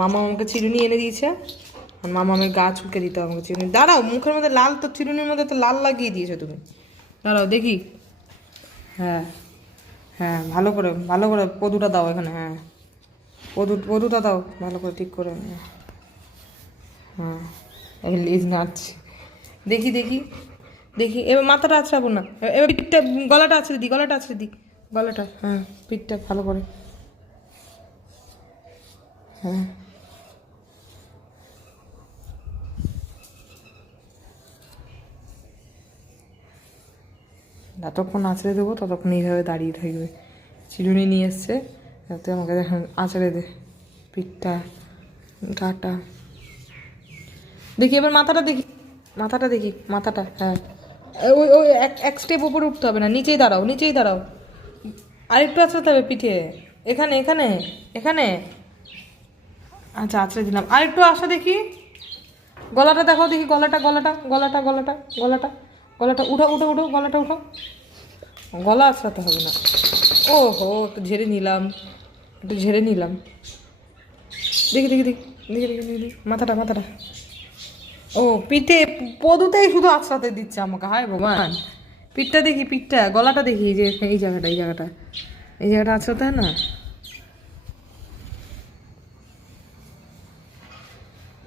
মামা আমাকে চিরুনি এনে দিয়েছে। আর মামা আমি গা চুলকে দিতে হবে আমাকে চিরুনি। দাঁড়াও, মুখের মধ্যে লাল তো, চিরুনির মধ্যে তো লাল লাগিয়ে দিয়েছ তুমি। দাঁড়াও, দেখি। হ্যাঁ হ্যাঁ ভালো করে ভালো করে পদুটা দাও এখানে হ্যাঁ। পদু, পদুটা দাও, ভালো করে ঠিক করে হ্যাঁ লেজ নাচছে দেখি দেখি দেখি, এবার মাথাটা আছড়াবো না। এবার পিঠটা, গলাটা আছড়ে দিই, গলাটা আছড়ে দিই। গলাটা হ্যাঁ পিঠটা ভালো করে। হ্যাঁ। যতক্ষণ আঁচড়ে দেবো, ততক্ষণ এইভাবে দাঁড়িয়ে থাকবে। চিরুনি নিয়ে এসছে। যাতে আমাকে আঁচড়ে দে, পিঠটা, গাটা। দেখি, এবার মাথাটা দেখি। মাথাটা দেখি, মাথাটা হ্যাঁ। ওই ওই এক এক স্টেপ উপরে উঠতে হবে না, নিচেই দাঁড়াও নিচেই দাঁড়াও। আরেকটু আঁচড়াতে হবে পিঠে। এখানে এখানে এখানে। আচ্ছা আঁচড়ে দিলাম। আরেকটু আসা দেখি। গলাটা দেখো দেখি, গলাটা গলাটা গলাটা গলাটা গলাটা। গলাটা উঠো উঠো উঠো গলাটা উঠো গলা আঁচড়াতে হবে না। ও হো একটু ঝেড়ে নিলাম, একটু ঝেড়ে নিলাম। দেখি দেখি দেখি দেখি দেখি দেখি মাথাটা মাথাটা। ও, পিঠে, পদুতেই শুধু আছড়াতে দিচ্ছে আমাকে। হায় ভগবান। পিঠটা দেখি, পিঠটা, গলাটা দেখি, এই যে, এই জায়গাটা এই জায়গাটা। এই জায়গাটা আছড়াতে না?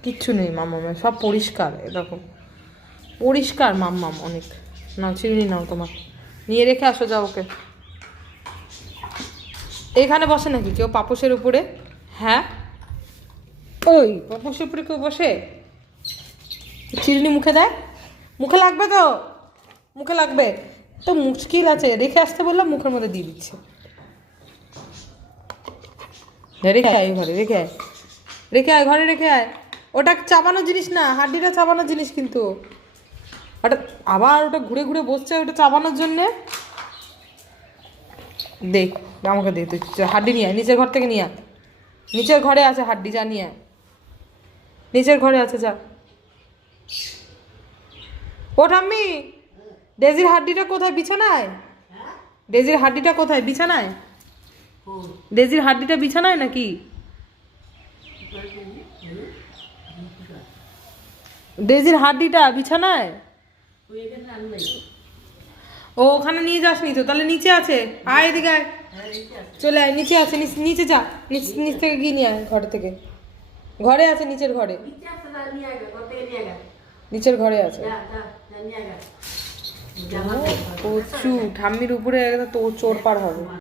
কিচ্ছু নেই মাম্মামের সব পরিষ্কার, এরকম। পরিষ্কার মাম্মাম অনেক। নাও, চিনি নাও তোমার। নিয়ে রেখে আসো, যাও ওকে। এখানে বসে নাকি কেউ? পাপোশের উপরে? হ্যাঁ? ওই, পাপোশের উপরে কেউ বসে? চিরুনি মুখে দেয়? মুখে লাগবে তো? মুখে লাগবে। তো মুশকিল আছে, রেখে আসতে বললাম, মুখের মধ্যে দিয়ে দিচ্ছে। রেখে আয় ঘরে, রেখে আয়। রেখে আয়, ঘরে রেখে আয়। ওটা চাবানোর জিনিস না, হাড্ডিটা চাবানোর জিনিস কিন্তু। ওটা আবার ওটা ঘুরে ঘুরে বসছে ওটা চাবানোর জন্যে? দে আমাকে দে, তুই হাড্ডি নিয়ে আয়, নিচের ঘর থেকে নিয়ে আয়। নিচের ঘরে আছে হাড্ডি, যা নিয়ে আয়। নিচের ঘরে আছে, যা। ও ঠাম্মি, ডেজির হাড্ডিটা কোথায়? বিছানায়? ডেজির হাড্ডিটা কোথায়? বিছানায়? ডেজির হাড্ডিটা বিছানায় নাকি? ডেজির হাড্ডিটা বিছানায়? ও, ওখানে নিয়ে যাসনি তো তাহলে নিচে আছে। আয় এদিকে আয়। চলে আয়, নিচে আছে, নিচ- যা, নিচ থেকে গিয়ে নিয়ে আয় ঘর থেকে। ঘরে আছে নিচের ঘরে। নিচের ঘরে আছে। প্রচুর। ঠাম্মির উপরে তো চোর পার হবে।